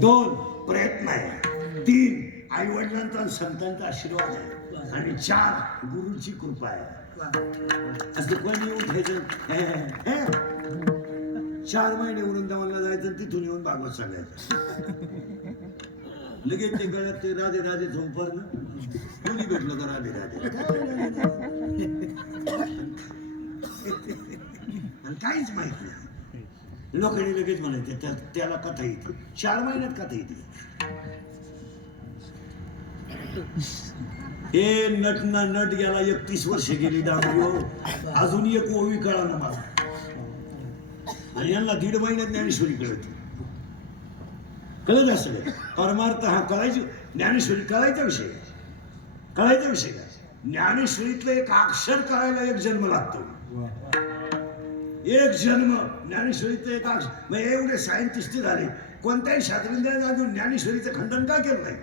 2 प्रयत्न आहे, 3 आई वडिलांचा आणि संतांचा आशीर्वाद आहे, आणि 4 गुरुची कृपा आहे. असं कोणी येऊन घ्यायचं 4 महिने वृंदावनला जायचं, तिथून येऊन भागवत सांगायचं. लगेच ते गळ्यात ते राधे राधे झोंपरलं, कोणी भेटलं का राधे राधे, आणि काहीच माहित नाही. लोकांनी लगेच म्हणायचे त्याला कथा येते, 4 महिन्यात कथा येते. हे नट ना नट गेला, 31 वर्ष गेली डांबरी, अजून एक ओवी कळा ना मला, आणि यांना 1.5 महिन्यात ज्ञानेश्वरी कळत. कळत असं काय परमार्थ हा कळायची, ज्ञानेश्वरी कळायचा विषय, कळायचा विषय काय, ज्ञानेश्वरीतलं एक अक्षर कळायला 1 जन्म लागतो. 1 जन्म ज्ञानेश्वरीचं एक अक्षर. मग एवढे सायंटिस्ट झाले, कोणत्याही शास्त्रज्ञाने अजून ज्ञानेश्वरीचं खंडन का केलं नाही?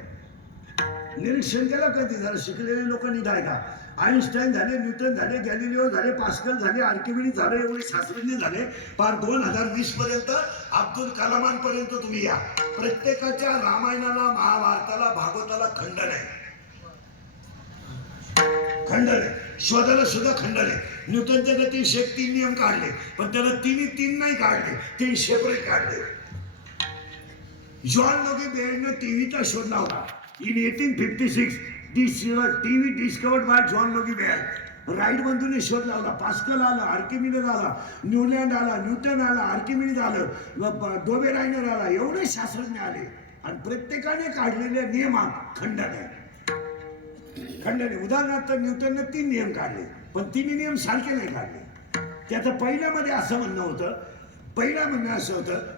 निरीक्षण केलं कधी झालं? शिकलेले लोकांनी नाही का? आईन्स्टाईन झाले, न्यूटन झाले, गॅलिलिओ झाले, पास्कल झाले, आर्किमिडीज झाले, एवढे शास्त्रज्ञ झाले. पार 2020 पर्यंत अब्दुल कलामांपर्यंत तुम्ही या. प्रत्येकाच्या रामायणाला, महाभारताला, भागवताला खंडन आहे, खंडन आहे. शोधाला सुद्धा खंडन आहे. न्यूटनच्या गती 3 नियम काढले, पण त्याला 3 नाही काढले, 3 सेपरेट काढले. जॉन लोगे बेलने टीव्हीचा शोध लावला. In 1856, TV discovered by John Logie Bell. Wright बंधूने शोध लावला. पास्कल आला, आर्किमिडीज आला, न्यूलँड आला, न्यूटन आला, आर्किमिडीज आलं, डोबे रायनर आला, एवढे शास्त्रज्ञ आले, आणि प्रत्येकाने काढलेल्या नियमात खंडन आहे, खंडन आहे. उदाहरणार्थ न्यूटनने 3 नियम काढले, पण 3 नियम सारखे नाही काढले. त्याचं पहिल्यामध्ये असं म्हणणं होतं,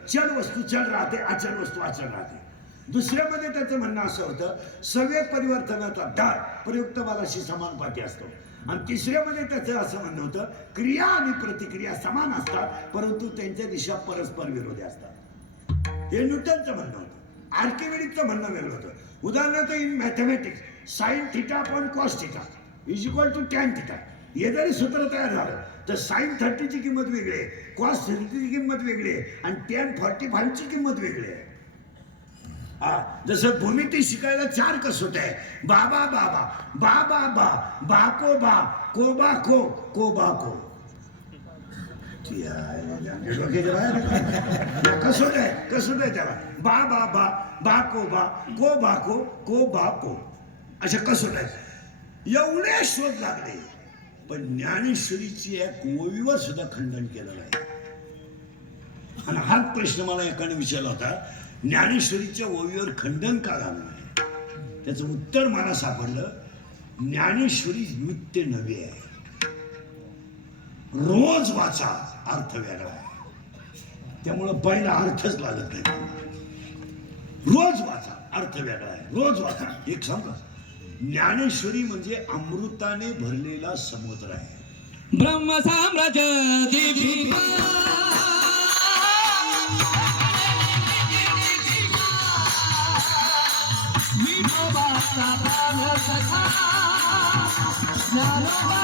चल वस्तू चल राहते, अचल वस्तू अचल राहते. दुसऱ्यामध्ये त्याचं म्हणणं असं होतं, संवेग परिवर्तनाचा दर प्रयुक्त बलाशी समानुपाती असतो. आणि तिसऱ्यामध्ये त्याचं असं म्हणणं होतं, क्रिया आणि प्रतिक्रिया समान असतात, परंतु त्यांच्या दिशा परस्पर विरोधी असतात. हे न्यूटनचं म्हणणं होतं. आर्किमिडीजचं म्हणणं वेगळं होतं. उदाहरणार्थ in mathematics sine theta upon cos theta is equal to tan theta. हे जरी सूत्र तयार झालं तर साइन 30 ची किंमत वेगळी आहे, कॉस 30 ची किंमत वेगळी आहे, आणि टॅन 45 ची किंमत वेगळी आहे. जसं भूमिती शिकायला 4 कसोट्या आहे. बाबा बाबा, बाबा बा, बाको बा, कोबा को, कोबा को. कसोट्या त्याला बा बा बा, बाको बा, को बाको, को बाको, अशा कसोट्या. एवढे शोध लागले, पण ज्ञानेश्वरीची एक ओवीवर सुद्धा खंडन केलं नाही. आणि हा प्रश्न मला एकाने विचारला होता, ज्ञानेश्वरीच्या ओवीवर खंडन का झालं नाही? त्याचं उत्तर मला सापडलं, ज्ञानेश्वरी नित्य नव्हे आहे. रोज वाचा, अर्थ वेगळा आहे. त्यामुळं पहिला अर्थच लागत नाही. रोज वाचा, अर्थ वेगळा आहे. रोज वाचा. एक सांगा, ज्ञानेश्वरी म्हणजे अमृताने भरलेला समुद्र आहे. ब्रह्म साम्राज्य ज्ञानोबा